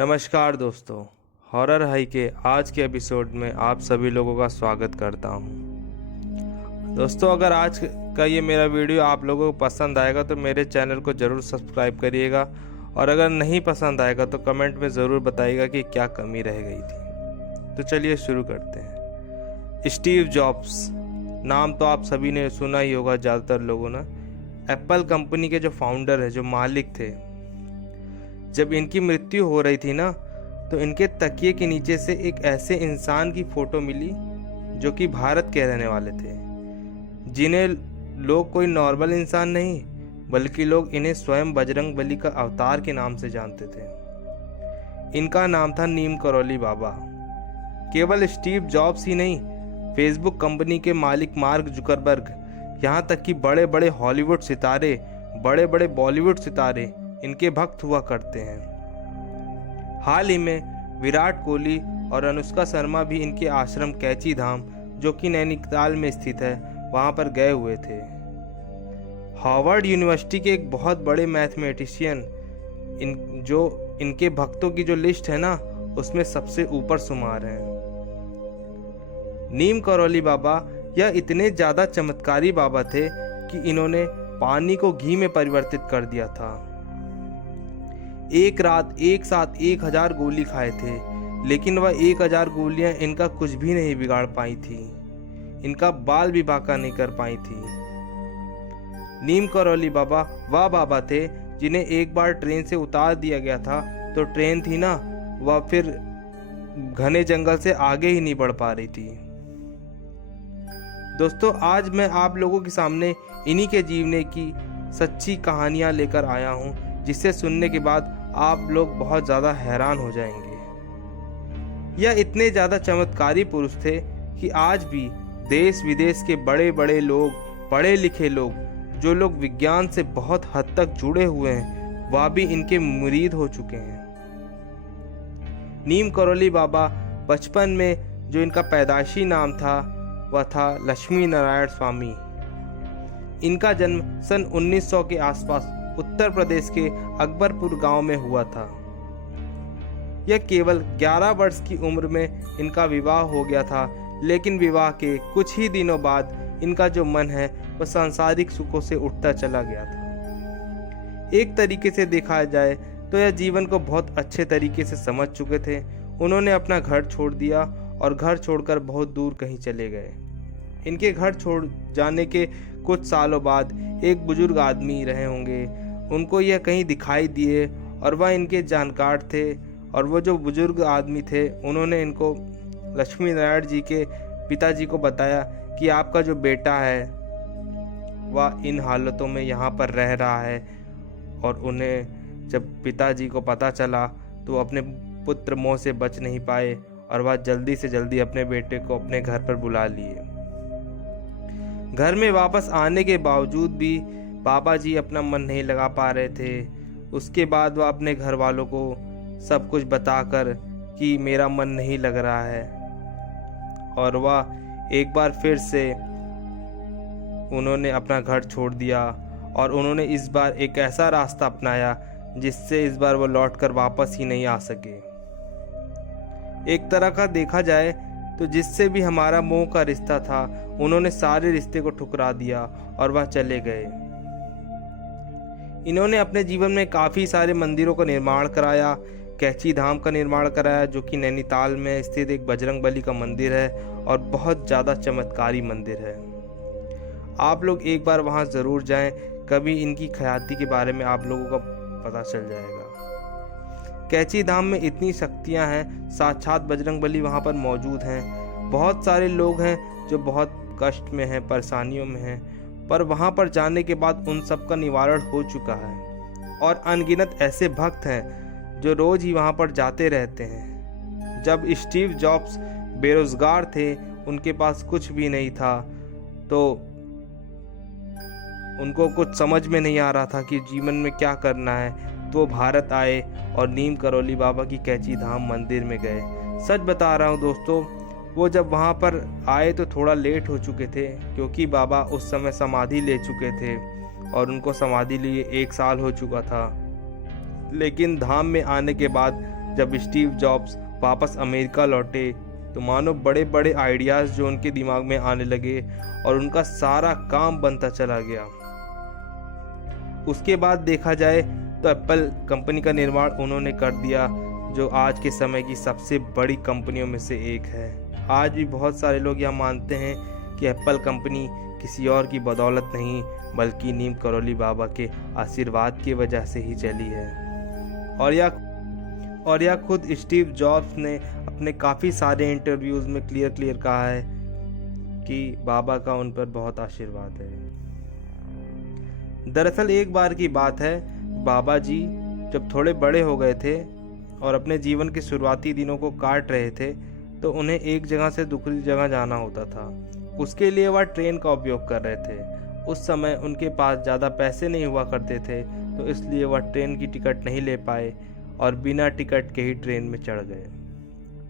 नमस्कार दोस्तों, horror high के आज के एपिसोड में आप सभी लोगों का स्वागत करता हूं। दोस्तों, अगर आज का ये मेरा वीडियो आप लोगों को पसंद आएगा तो मेरे चैनल को ज़रूर सब्सक्राइब करिएगा, और अगर नहीं पसंद आएगा तो कमेंट में ज़रूर बताइएगा कि क्या कमी रह गई थी। तो चलिए शुरू करते हैं। स्टीव जॉब्स नाम तो आप सभी ने सुना ही होगा, ज़्यादातर लोगों ने। एप्पल कंपनी के जो फाउंडर है, जो मालिक थे, जब इनकी मृत्यु हो रही थी ना, तो इनके तकिए के नीचे से एक ऐसे इंसान की फोटो मिली जो कि भारत के रहने वाले थे, जिन्हें लोग कोई नॉर्मल इंसान नहीं बल्कि लोग इन्हें स्वयं बजरंग बली का अवतार के नाम से जानते थे। इनका नाम था नीम करौली बाबा। केवल स्टीव जॉब्स ही नहीं, फेसबुक कंपनी के मालिक मार्क जुकरबर्ग, यहाँ तक कि बड़े बड़े हॉलीवुड सितारे, बड़े बड़े बॉलीवुड सितारे इनके भक्त हुआ करते हैं। हाल ही में विराट कोहली और अनुष्का शर्मा भी इनके आश्रम कैची धाम, जो कि नैनीताल में स्थित है, वहां पर गए हुए थे। हार्वर्ड यूनिवर्सिटी के एक बहुत बड़े मैथमेटिशियन जो इनके भक्तों की जो लिस्ट है ना, उसमें सबसे ऊपर शुमार हैं। नीम करौली बाबा यह इतने ज्यादा चमत्कारी बाबा थे कि इन्होंने पानी को घी में परिवर्तित कर दिया था। एक रात एक साथ 1000 गोली खाए थे, लेकिन वह 1000 गोलियां इनका कुछ भी नहीं बिगाड़ पाई थी, इनका बाल भी बांका नहीं कर पाई थी। नीम करौली बाबा वह बाबा थे जिन्हें एक बार ट्रेन से उतार दिया गया था, तो ट्रेन थी ना, वह फिर घने जंगल से आगे ही नहीं बढ़ पा रही थी। दोस्तों, आज मैं आप लोगों के सामने इन्हीं के जीवने की सच्ची कहानियां लेकर आया हूं, जिसे सुनने के बाद आप लोग बहुत ज़्यादा हैरान हो जाएंगे। यह इतने ज़्यादा चमत्कारी पुरुष थे कि आज भी देश विदेश के बड़े बड़े लोग, पढ़े लिखे लोग, जो लोग विज्ञान से बहुत हद तक जुड़े हुए हैं, वह भी इनके मुरीद हो चुके हैं। नीम करौली बाबा बचपन में जो इनका पैदाइशी नाम था वह था लक्ष्मी नारायण स्वामी। इनका जन्म सन 1900 के आसपास उत्तर प्रदेश के अकबरपुर गांव में हुआ था। यह केवल 11 वर्ष की उम्र में इनका विवाह हो गया था, लेकिन विवाह के कुछ ही दिनों बाद इनका जो मन है वह सांसारिक सुखों से उठता चला गया था। एक तरीके से देखा जाए तो यह जीवन को बहुत अच्छे तरीके से समझ चुके थे। उन्होंने अपना घर छोड़ दिया और घर छोड़कर बहुत दूर कहीं चले गए। इनके घर छोड़ जाने के कुछ सालों बाद एक बुजुर्ग आदमी रहे होंगे, उनको यह कहीं दिखाई दिए और वह इनके जानकार थे। और वो जो बुजुर्ग आदमी थे, उन्होंने इनको लक्ष्मी नारायण जी के पिताजी को बताया कि आपका जो बेटा है वह इन हालतों में यहाँ पर रह रहा है। और उन्हें जब पिताजी को पता चला तो अपने पुत्र मोह से बच नहीं पाए और वह जल्दी से जल्दी अपने बेटे को अपने घर पर बुला लिए। घर में वापस आने के बावजूद भी बाबा जी अपना मन नहीं लगा पा रहे थे। उसके बाद वह अपने घर वालों को सब कुछ बताकर कि मेरा मन नहीं लग रहा है, और वह एक बार फिर से उन्होंने अपना घर छोड़ दिया। और उन्होंने इस बार एक ऐसा रास्ता अपनाया जिससे इस बार वो लौटकर वापस ही नहीं आ सके। एक तरह का देखा जाए तो जिससे भी हमारा मोह का रिश्ता था, उन्होंने सारे रिश्ते को ठुकरा दिया और वह चले गए। इन्होंने अपने जीवन में काफ़ी सारे मंदिरों का निर्माण कराया। कैची धाम का निर्माण कराया, जो कि नैनीताल में स्थित एक बजरंग बली का मंदिर है और बहुत ज़्यादा चमत्कारी मंदिर है। आप लोग एक बार वहाँ ज़रूर जाएं, कभी इनकी ख्याति के बारे में आप लोगों का पता चल जाएगा। कैची धाम में इतनी शक्तियाँ हैं, साक्षात बजरंग बली वहाँ पर मौजूद हैं। बहुत सारे लोग हैं जो बहुत कष्ट में हैं, परेशानियों में हैं, पर वहाँ पर जाने के बाद उन सब का निवारण हो चुका है। और अनगिनत ऐसे भक्त हैं जो रोज ही वहाँ पर जाते रहते हैं। जब स्टीव जॉब्स बेरोजगार थे, उनके पास कुछ भी नहीं था, तो उनको कुछ समझ में नहीं आ रहा था कि जीवन में क्या करना है, तो भारत आए और नीम करौली बाबा की कैची धाम मंदिर में गए। सच बता रहा हूँ दोस्तों, वो जब वहाँ पर आए तो थोड़ा लेट हो चुके थे, क्योंकि बाबा उस समय समाधि ले चुके थे और उनको समाधि लिए 1 साल हो चुका था। लेकिन धाम में आने के बाद जब स्टीव जॉब्स वापस अमेरिका लौटे तो मानो बड़े बड़े आइडियाज़ जो उनके दिमाग में आने लगे और उनका सारा काम बनता चला गया। उसके बाद देखा जाए तो एप्पल कंपनी का निर्माण उन्होंने कर दिया, जो आज के समय की सबसे बड़ी कंपनियों में से एक है। आज भी बहुत सारे लोग यह मानते हैं कि एप्पल कंपनी किसी और की बदौलत नहीं बल्कि नीम करौली बाबा के आशीर्वाद की वजह से ही चली है। और यह खुद स्टीव जॉब्स ने अपने काफ़ी सारे इंटरव्यूज़ में क्लियर कहा है कि बाबा का उन पर बहुत आशीर्वाद है। दरअसल एक बार की बात है, बाबा जी जब थोड़े बड़े हो गए थे और अपने जीवन के शुरुआती दिनों को काट रहे थे तो उन्हें एक जगह से दूसरी जगह जाना होता था। उसके लिए वह ट्रेन का उपयोग कर रहे थे। उस समय उनके पास ज़्यादा पैसे नहीं हुआ करते थे, तो इसलिए वह ट्रेन की टिकट नहीं ले पाए और बिना टिकट के ही ट्रेन में चढ़ गए।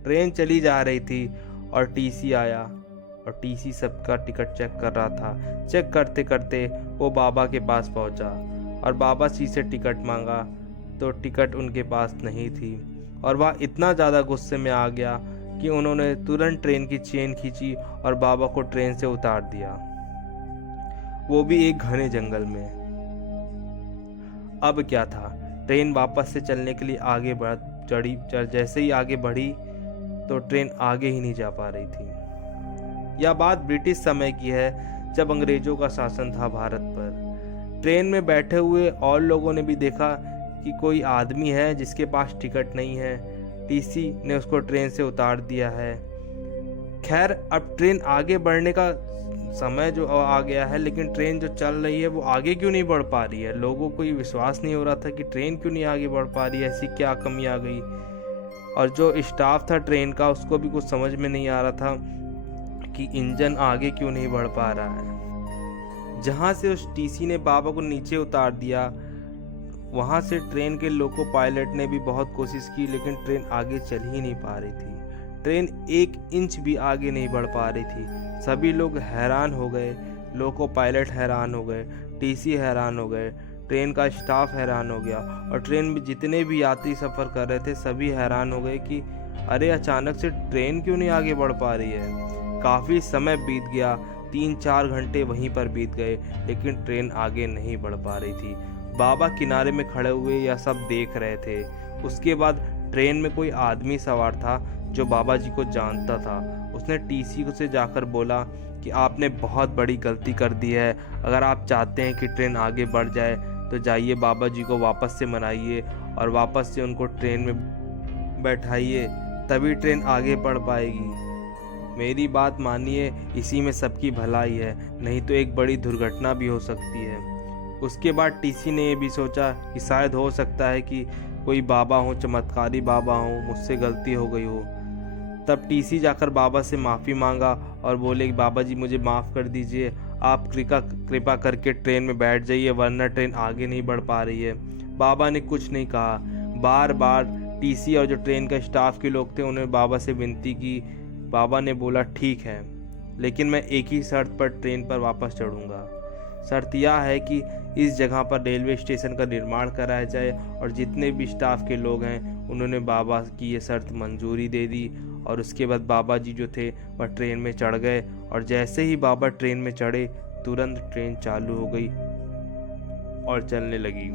ट्रेन चली जा रही थी और टीसी आया और टीसी सबका टिकट चेक कर रहा था। चेक करते करते वो बाबा के पास पहुंचा और बाबा जी से टिकट मांगा तो टिकट उनके पास नहीं थी और वह इतना ज़्यादा गुस्से में आ गया कि उन्होंने तुरंत ट्रेन की चेन खींची और बाबा को ट्रेन से उतार दिया, वो भी एक घने जंगल में। अब क्या था, ट्रेन वापस से चलने के लिए आगे चढ़ी। जैसे ही आगे बढ़ी तो ट्रेन आगे ही नहीं जा पा रही थी। यह बात ब्रिटिश समय की है, जब अंग्रेजों का शासन था भारत पर। ट्रेन में बैठे हुए और लोगों ने भी देखा कि कोई आदमी है जिसके पास टिकट नहीं है। टीसी ने उसको ट्रेन से उतार दिया है। खैर, अब ट्रेन आगे बढ़ने का समय जो आ गया है, लेकिन ट्रेन जो चल रही है वो आगे क्यों नहीं बढ़ पा रही है। लोगों को ये विश्वास नहीं हो रहा था कि ट्रेन क्यों नहीं आगे बढ़ पा रही है, ऐसी क्या कमी आ गई। और जो स्टाफ था ट्रेन का, उसको भी कुछ समझ में नहीं आ रहा था कि इंजन आगे क्यों नहीं बढ़ पा रहा है। जहाँ से उस टीसी ने बाबा को नीचे उतार दिया, वहाँ से ट्रेन के लोको पायलट ने भी बहुत कोशिश की, लेकिन ट्रेन आगे चल ही नहीं पा रही थी। ट्रेन 1 इंच भी आगे नहीं बढ़ पा रही थी। सभी लोग हैरान हो गए, लोको पायलट हैरान हो गए, टीसी हैरान हो गए, ट्रेन का स्टाफ हैरान हो गया और ट्रेन में जितने भी यात्री सफ़र कर रहे थे सभी हैरान हो गए कि अरे अचानक से ट्रेन क्यों नहीं आगे बढ़ पा रही है। काफ़ी समय बीत गया, 3-4 घंटे वहीं पर बीत गए, लेकिन ट्रेन आगे नहीं बढ़ पा रही थी। बाबा किनारे में खड़े हुए यह सब देख रहे थे। उसके बाद ट्रेन में कोई आदमी सवार था जो बाबा जी को जानता था। उसने टीसी से जाकर बोला कि आपने बहुत बड़ी गलती कर दी है। अगर आप चाहते हैं कि ट्रेन आगे बढ़ जाए तो जाइए बाबा जी को वापस से मनाइए और वापस से उनको ट्रेन में बैठाइए, तभी ट्रेन आगे बढ़ पाएगी। मेरी बात मानिए, इसी में सबकी भलाई है, नहीं तो एक बड़ी दुर्घटना भी हो सकती है। उसके बाद टीसी ने ये भी सोचा कि शायद हो सकता है कि कोई बाबा हो, चमत्कारी बाबा हो, मुझसे गलती हो गई हो। तब टीसी जाकर बाबा से माफ़ी मांगा और बोले कि बाबा जी मुझे माफ़ कर दीजिए, आप कृपा करके ट्रेन में बैठ जाइए, वरना ट्रेन आगे नहीं बढ़ पा रही है। बाबा ने कुछ नहीं कहा। बार बार टीसी और जो ट्रेन का स्टाफ के लोग थे उन्होंने बाबा से विनती की। बाबा ने बोला ठीक है, लेकिन मैं एक ही शर्त पर ट्रेन पर वापस चढ़ूँगा। शर्त यह है कि इस जगह पर रेलवे स्टेशन का निर्माण कराया जाए। और जितने भी स्टाफ के लोग हैं उन्होंने बाबा की ये शर्त मंजूरी दे दी और उसके बाद बाबा जी जो थे वह ट्रेन में चढ़ गए और जैसे ही बाबा ट्रेन में चढ़े तुरंत ट्रेन चालू हो गई और चलने लगी।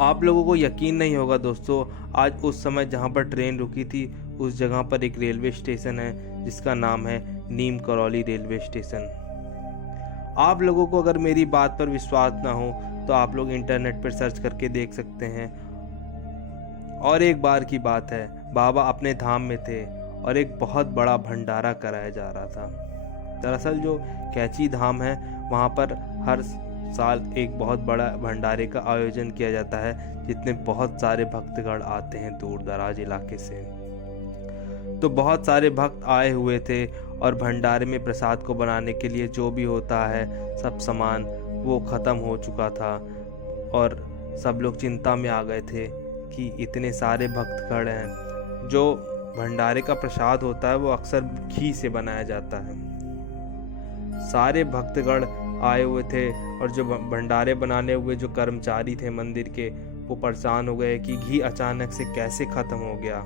आप लोगों को यकीन नहीं होगा दोस्तों, आज उस समय जहाँ पर ट्रेन रुकी थी उस जगह पर एक रेलवे स्टेशन है जिसका नाम है नीम करौली रेलवे स्टेशन। आप लोगों को अगर मेरी बात पर विश्वास ना हो तो आप लोग इंटरनेट पर सर्च करके देख सकते हैं। और एक बार की बात है, बाबा अपने धाम में थे और एक बहुत बड़ा भंडारा कराया जा रहा था। दरअसल जो कैची धाम है वहाँ पर हर साल एक बहुत बड़ा भंडारे का आयोजन किया जाता है, जितने बहुत सारे भक्तगण आते हैं दूर दराज इलाके से। तो बहुत सारे भक्त आए हुए थे और भंडारे में प्रसाद को बनाने के लिए जो भी होता है सब सामान वो ख़त्म हो चुका था और सब लोग चिंता में आ गए थे कि इतने सारे भक्तगण हैं। जो भंडारे का प्रसाद होता है वो अक्सर घी से बनाया जाता है। सारे भक्तगण आए हुए थे और जो भंडारे बनाने हुए जो कर्मचारी थे मंदिर के, वो परेशान हो गए कि घी अचानक से कैसे खत्म हो गया।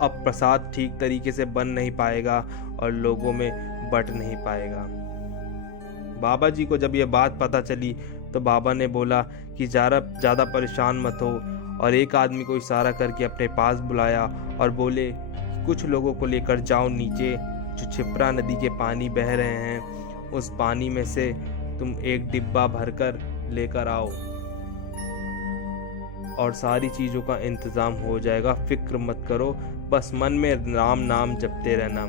अब प्रसाद ठीक तरीके से बन नहीं पाएगा और लोगों में बंट नहीं पाएगा। बाबा जी को जब ये बात पता चली तो बाबा ने बोला कि ज़्यादा परेशान मत हो, और एक आदमी को इशारा करके अपने पास बुलाया और बोले कि कुछ लोगों को लेकर जाओ नीचे, जो छिपरा नदी के पानी बह रहे हैं उस पानी में से तुम एक डिब्बा भरकर लेकर आओ और सारी चीज़ों का इंतज़ाम हो जाएगा, फिक्र मत करो, बस मन में राम नाम जपते रहना।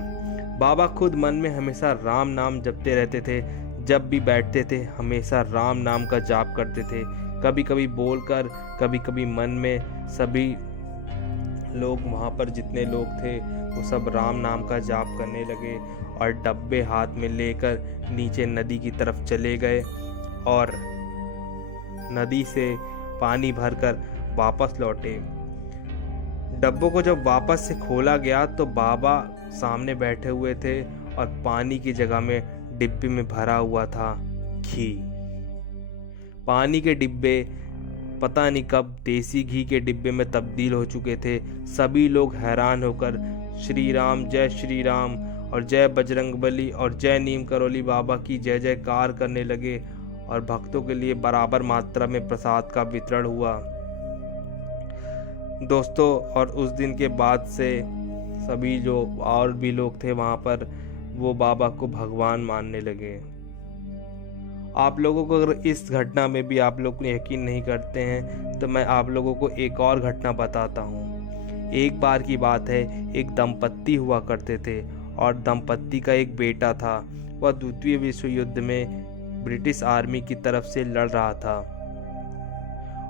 बाबा खुद मन में हमेशा राम नाम जपते रहते थे। जब भी बैठते थे हमेशा राम नाम का जाप करते थे, कभी कभी बोलकर, कभी कभी मन में। सभी लोग वहाँ पर जितने लोग थे वो सब राम नाम का जाप करने लगे और डब्बे हाथ में लेकर नीचे नदी की तरफ चले गए और नदी से पानी भरकर वापस लौटे। डब्बों को जब वापस से खोला गया तो बाबा सामने बैठे हुए थे और पानी की जगह में डिब्बे में भरा हुआ था घी। पानी के डिब्बे पता नहीं कब देसी घी के डिब्बे में तब्दील हो चुके थे। सभी लोग हैरान होकर श्री राम और जय बजरंगबली और जय नीम करौली बाबा की जय जयकार करने लगे और भक्तों के लिए बराबर मात्रा में प्रसाद का वितरण हुआ। दोस्तों, और उस दिन के बाद से सभी जो और भी लोग थे वहाँ पर वो बाबा को भगवान मानने लगे। आप लोगों को अगर इस घटना में भी आप लोग यकीन नहीं करते हैं तो मैं आप लोगों को एक और घटना बताता हूँ। एक बार की बात है, एक दंपत्ति हुआ करते थे और दंपत्ति का एक बेटा था। वह द्वितीय विश्व युद्ध में ब्रिटिश आर्मी की तरफ से लड़ रहा था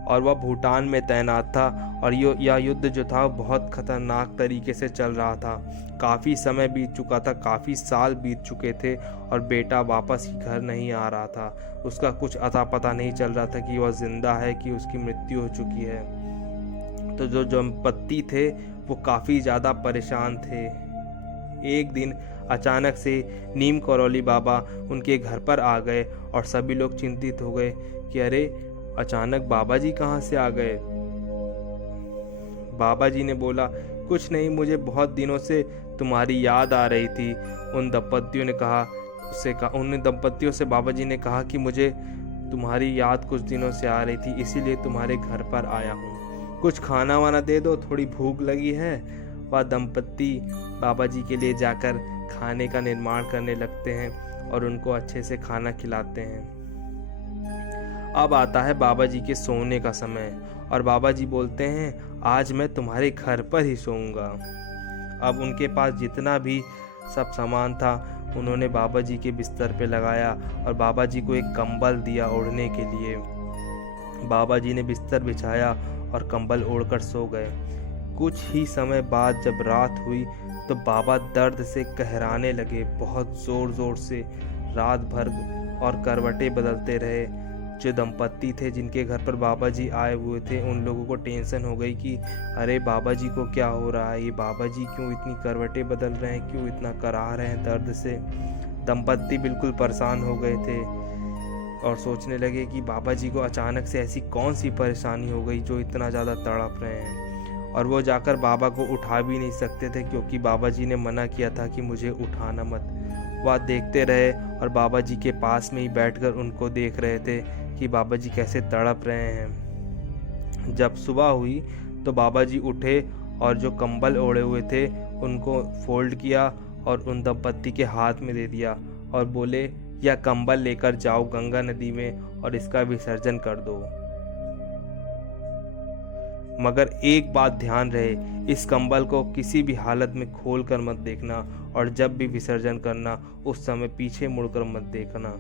और वह भूटान में तैनात था और यह युद्ध जो था बहुत खतरनाक तरीके से चल रहा था। काफ़ी समय बीत चुका था, काफ़ी साल बीत चुके थे और बेटा वापस ही घर नहीं आ रहा था। उसका कुछ अता पता नहीं चल रहा था कि वह जिंदा है कि उसकी मृत्यु हो चुकी है। तो जो दंपत्ति थे वो काफ़ी ज़्यादा परेशान थे। एक दिन अचानक से नीम करौली बाबा उनके घर पर आ गए और सभी लोग चिंतित हो गए कि अरे अचानक बाबा जी कहाँ से आ गए। बाबा जी ने बोला, कुछ नहीं, मुझे बहुत दिनों से तुम्हारी याद आ रही थी। उन दंपत्तियों से बाबा जी ने कहा कि मुझे तुम्हारी याद कुछ दिनों से आ रही थी, इसीलिए तुम्हारे घर पर आया हूँ। कुछ खाना वाना दे दो, थोड़ी भूख लगी है। वह दंपत्ति बाबा जी के लिए जाकर खाने का निर्माण करने लगते हैं और उनको अच्छे से खाना खिलाते हैं। अब आता है बाबा जी के सोने का समय और बाबा जी बोलते हैं, आज मैं तुम्हारे घर पर ही सोऊंगा। अब उनके पास जितना भी सब सामान था उन्होंने बाबा जी के बिस्तर पे लगाया और बाबा जी को एक कंबल दिया ओढ़ने के लिए। बाबा जी ने बिस्तर बिछाया और कंबल ओढ़कर सो गए। कुछ ही समय बाद जब रात हुई तो बाबा दर्द से कहराने लगे, बहुत ज़ोर ज़ोर से रात भर, और करवटें बदलते रहे। जो दंपत्ति थे जिनके घर पर बाबा जी आए हुए थे उन लोगों को टेंशन हो गई कि अरे बाबा जी को क्या हो रहा है, ये बाबा जी क्यों इतनी करवटें बदल रहे हैं, क्यों इतना करा रहे हैं दर्द से। दंपत्ति बिल्कुल परेशान हो गए थे और सोचने लगे कि बाबा जी को अचानक से ऐसी कौन सी परेशानी हो गई जो इतना ज़्यादा तड़प रहे हैं। और वो जाकर बाबा को उठा भी नहीं सकते थे क्योंकि बाबा जी ने मना किया था कि मुझे उठाना मत। वह देखते रहे और बाबा जी के पास में ही बैठकर उनको देख रहे थे कि बाबा जी कैसे तड़प रहे हैं। जब सुबह हुई तो बाबा जी उठे और जो कंबल ओढ़े हुए थे उनको फोल्ड किया और उन दंपत्ति के हाथ में दे दिया और बोले, यह कंबल लेकर जाओ गंगा नदी में और इसका विसर्जन कर दो। मगर एक बात ध्यान रहे, इस कंबल को किसी भी हालत में खोल कर मत देखना और जब भी विसर्जन करना उस समय पीछे मुड़कर मत देखना।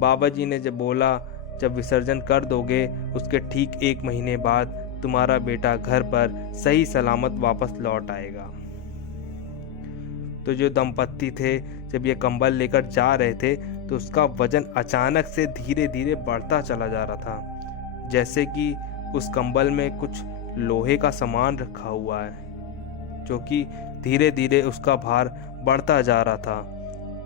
बाबा जी ने जब बोला, जब विसर्जन कर दोगे उसके ठीक 1 महीने बाद तुम्हारा बेटा घर पर सही सलामत वापस लौट आएगा। तो जो दंपत्ति थे जब ये कंबल लेकर जा रहे थे तो उसका वजन अचानक से धीरे धीरे बढ़ता चला जा रहा था, जैसे कि उस कंबल में कुछ लोहे का सामान रखा हुआ है, जो कि धीरे धीरे उसका भार बढ़ता जा रहा था।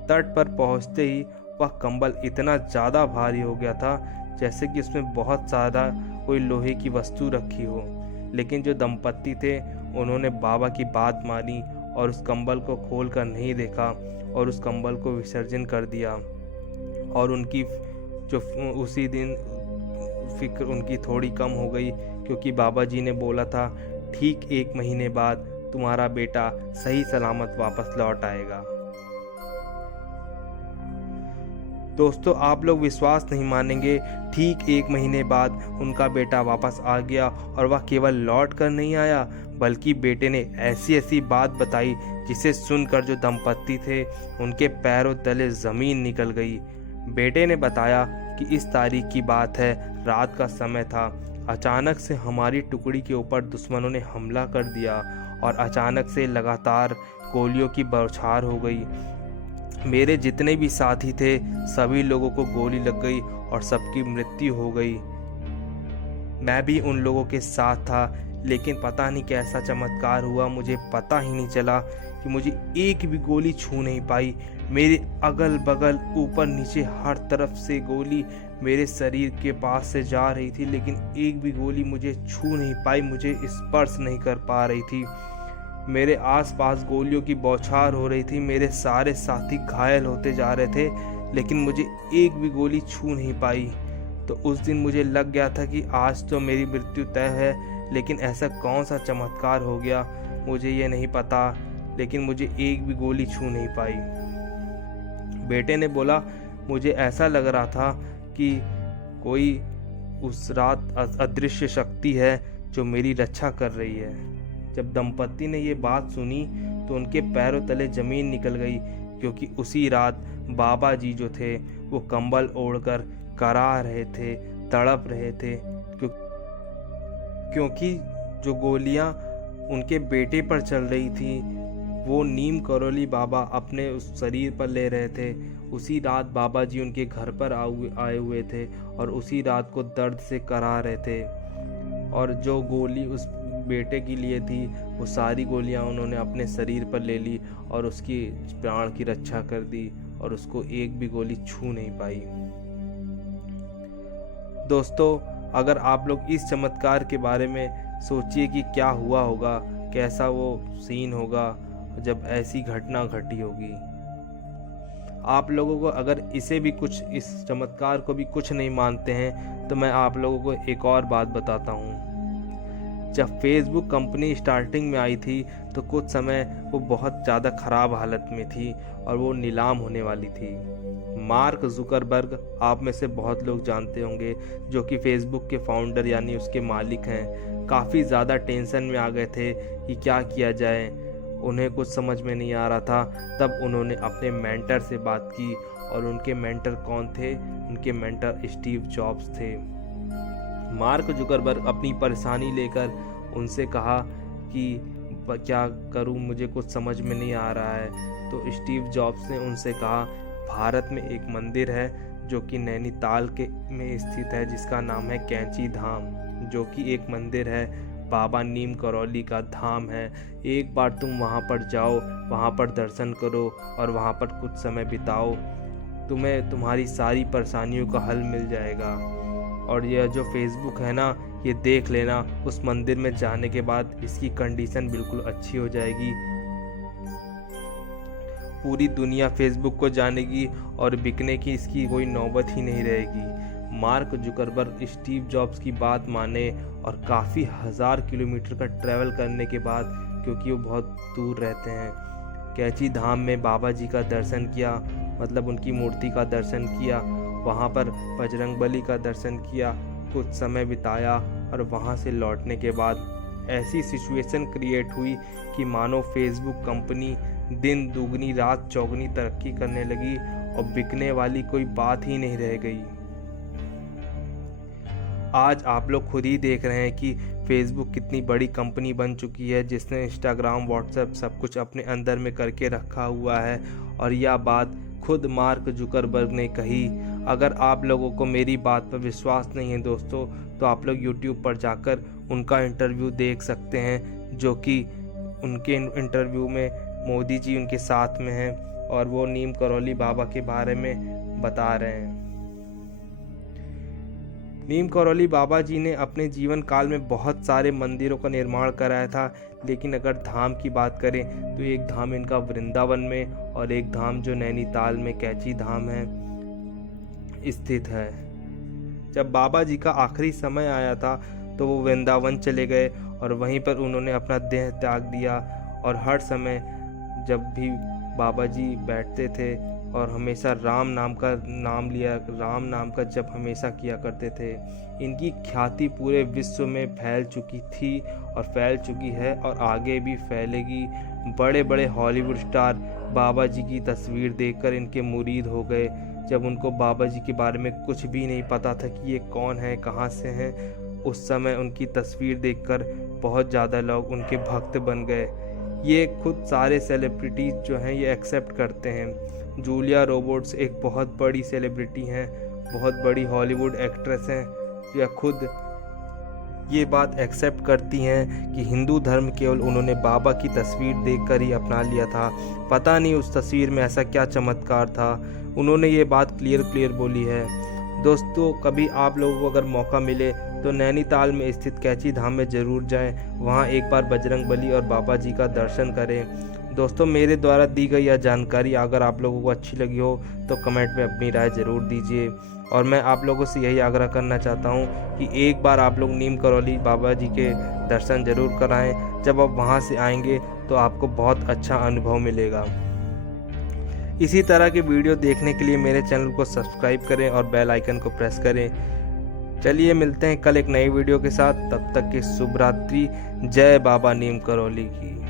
तट पर पहुंचते ही वह कंबल इतना ज़्यादा भारी हो गया था जैसे कि उसमें बहुत ज़्यादा कोई लोहे की वस्तु रखी हो। लेकिन जो दंपत्ति थे उन्होंने बाबा की बात मानी और उस कंबल को खोल कर नहीं देखा और उस कंबल को विसर्जन कर दिया। और उनकी जो उसी दिन फिक्र उनकी थोड़ी कम हो गई, क्योंकि बाबा जी ने बोला था ठीक 1 महीने बाद तुम्हारा बेटा सही सलामत वापस लौट आएगा। दोस्तों, आप लोग विश्वास नहीं मानेंगे, ठीक 1 महीने बाद उनका बेटा वापस आ गया और वह केवल लौट कर नहीं आया बल्कि बेटे ने ऐसी ऐसी बात बताई जिसे सुनकर जो दंपत्ति थे उनके पैरों तले ज़मीन निकल गई। बेटे ने बताया कि इस तारीख की बात है, रात का समय था, अचानक से हमारी टुकड़ी के ऊपर दुश्मनों ने हमला कर दिया और अचानक से लगातार गोलियों की बौछार हो गई। मेरे जितने भी साथी थे सभी लोगों को गोली लग गई और सबकी मृत्यु हो गई। मैं भी उन लोगों के साथ था, लेकिन पता नहीं कैसा चमत्कार हुआ, मुझे पता ही नहीं चला कि मुझे एक भी गोली छू नहीं पाई। मेरे अगल बगल ऊपर नीचे हर तरफ से गोली मेरे शरीर के पास से जा रही थी, लेकिन एक भी गोली मुझे छू नहीं पाई, मुझे स्पर्श नहीं कर पा रही थी। मेरे आसपास गोलियों की बौछार हो रही थी, मेरे सारे साथी घायल होते जा रहे थे, लेकिन मुझे एक भी गोली छू नहीं पाई। तो उस दिन मुझे लग गया था कि आज तो मेरी मृत्यु तय है, लेकिन ऐसा कौन सा चमत्कार हो गया मुझे ये नहीं पता, लेकिन मुझे एक भी गोली छू नहीं पाई। बेटे ने बोला, मुझे ऐसा लग रहा था कि कोई उस रात अदृश्य शक्ति है जो मेरी रक्षा कर रही है। जब दंपत्ति ने ये बात सुनी तो उनके पैरों तले जमीन निकल गई, क्योंकि उसी रात बाबा जी जो थे वो कंबल ओढ़कर करा रहे थे, तड़प रहे थे, क्योंकि जो गोलियां उनके बेटे पर चल रही थी वो नीम करौली बाबा अपने उस शरीर पर ले रहे थे। उसी रात बाबा जी उनके घर पर आए हुए थे और उसी रात को दर्द से करा रहे थे। और जो गोली उस बेटे के लिए थी वो सारी गोलियां उन्होंने अपने शरीर पर ले ली और उसकी प्राण की रक्षा कर दी और उसको एक भी गोली छू नहीं पाई। दोस्तों, अगर आप लोग इस चमत्कार के बारे में सोचिए कि क्या हुआ होगा, कैसा वो सीन होगा जब ऐसी घटना घटी होगी। आप लोगों को अगर इसे भी कुछ, इस चमत्कार को भी कुछ नहीं मानते हैं तो मैं आप लोगों को एक और बात बताता हूँ। जब फेसबुक कंपनी स्टार्टिंग में आई थी तो कुछ समय वो बहुत ज़्यादा ख़राब हालत में थी और वो नीलाम होने वाली थी। मार्क जुकरबर्ग, आप में से बहुत लोग जानते होंगे, जो कि फेसबुक के फाउंडर यानी उसके मालिक हैं, काफ़ी ज़्यादा टेंशन में आ गए थे कि क्या किया जाए। उन्हें कुछ समझ में नहीं आ रहा था। तब उन्होंने अपने मेंटर से बात की और उनके मेंटर कौन थे? उनके मेंटर स्टीव जॉब्स थे। मार्क जुकरबर्ग अपनी परेशानी लेकर उनसे कहा कि क्या करूं, मुझे कुछ समझ में नहीं आ रहा है। तो स्टीव जॉब्स ने उनसे कहा, भारत में एक मंदिर है जो कि नैनीताल में स्थित है, जिसका नाम है कैंची धाम, जो कि एक मंदिर है, बाबा नीम करौली का धाम है। एक बार तुम वहाँ पर जाओ, वहाँ पर दर्शन करो और वहाँ पर कुछ समय बिताओ, तुम्हें तुम्हारी सारी परेशानियों का हल मिल जाएगा। और यह जो फेसबुक है ना, ये देख लेना, उस मंदिर में जाने के बाद इसकी कंडीशन बिल्कुल अच्छी हो जाएगी। पूरी दुनिया फेसबुक को जानेगी और बिकने की इसकी कोई नौबत ही नहीं रहेगी। मार्क जुकरबर्ग स्टीव जॉब्स की बात माने और काफ़ी 1000 किलोमीटर का ट्रैवल करने के बाद, क्योंकि वो बहुत दूर रहते हैं, कैंची धाम में बाबा जी का दर्शन किया, मतलब उनकी मूर्ति का दर्शन किया। वहाँ पर बजरंगबली का दर्शन किया, कुछ समय बिताया और वहाँ से लौटने के बाद ऐसी सिचुएशन क्रिएट हुई कि मानो फेसबुक कंपनी दिन दुगनी रात चौगनी तरक्की करने लगी और बिकने वाली कोई बात ही नहीं रह गई। आज आप लोग खुद ही देख रहे हैं कि फेसबुक कितनी बड़ी कंपनी बन चुकी है, जिसने इंस्टाग्राम, व्हाट्सएप सब कुछ अपने अंदर में करके रखा हुआ है। और यह बात खुद मार्क जुकरबर्ग ने कही। अगर आप लोगों को मेरी बात पर विश्वास नहीं है दोस्तों, तो आप लोग यूट्यूब पर जाकर उनका इंटरव्यू देख सकते हैं, जो कि उनके इंटरव्यू में मोदी जी उनके साथ में हैं और वो नीम करौली बाबा के बारे में बता रहे हैं। नीम करौली बाबा जी ने अपने जीवन काल में बहुत सारे मंदिरों का निर्माण कराया था, लेकिन अगर धाम की बात करें तो एक धाम इनका वृंदावन में और एक धाम जो नैनीताल में कैची धाम है स्थित है। जब बाबा जी का आखिरी समय आया था तो वो वृंदावन चले गए और वहीं पर उन्होंने अपना देह त्याग दिया। और हर समय जब भी बाबा जी बैठते थे और हमेशा राम नाम का जप हमेशा किया करते थे। इनकी ख्याति पूरे विश्व में फैल चुकी थी और फैल चुकी है और आगे भी फैलेगी। बड़े बड़े हॉलीवुड स्टार बाबा जी की तस्वीर देखकर इनके मुरीद हो गए। जब उनको बाबा जी के बारे में कुछ भी नहीं पता था कि ये कौन है, कहाँ से हैं, उस समय उनकी तस्वीर देखकर बहुत ज़्यादा लोग उनके भक्त बन गए। ये खुद सारे सेलिब्रिटीज़ जो हैं ये एक्सेप्ट करते हैं। जूलिया रॉबर्ट्स एक बहुत बड़ी सेलिब्रिटी हैं, बहुत बड़ी हॉलीवुड एक्ट्रेस हैं, या खुद ये बात एक्सेप्ट करती हैं कि हिंदू धर्म केवल उन्होंने बाबा की तस्वीर देखकर ही अपना लिया था। पता नहीं उस तस्वीर में ऐसा क्या चमत्कार था, उन्होंने ये बात क्लियर बोली है। दोस्तों, कभी आप लोगों को अगर मौका मिले तो नैनीताल में स्थित कैची धाम में ज़रूर जाएं। वहाँ एक बार बजरंगबली और बाबा जी का दर्शन करें। दोस्तों, मेरे द्वारा दी गई यह जानकारी अगर आप लोगों को अच्छी लगी हो तो कमेंट में अपनी राय ज़रूर दीजिए। और मैं आप लोगों से यही आग्रह करना चाहता हूँ कि एक बार आप लोग नीम करौली बाबा जी के दर्शन ज़रूर कराएं। जब आप वहाँ से आएंगे तो आपको बहुत अच्छा अनुभव मिलेगा। इसी तरह की वीडियो देखने के लिए मेरे चैनल को सब्सक्राइब करें और बेल आइकन को प्रेस करें। चलिए मिलते हैं कल एक नई वीडियो के साथ। तब तक की शुभ रात्रि। जय बाबा नीम करौली की।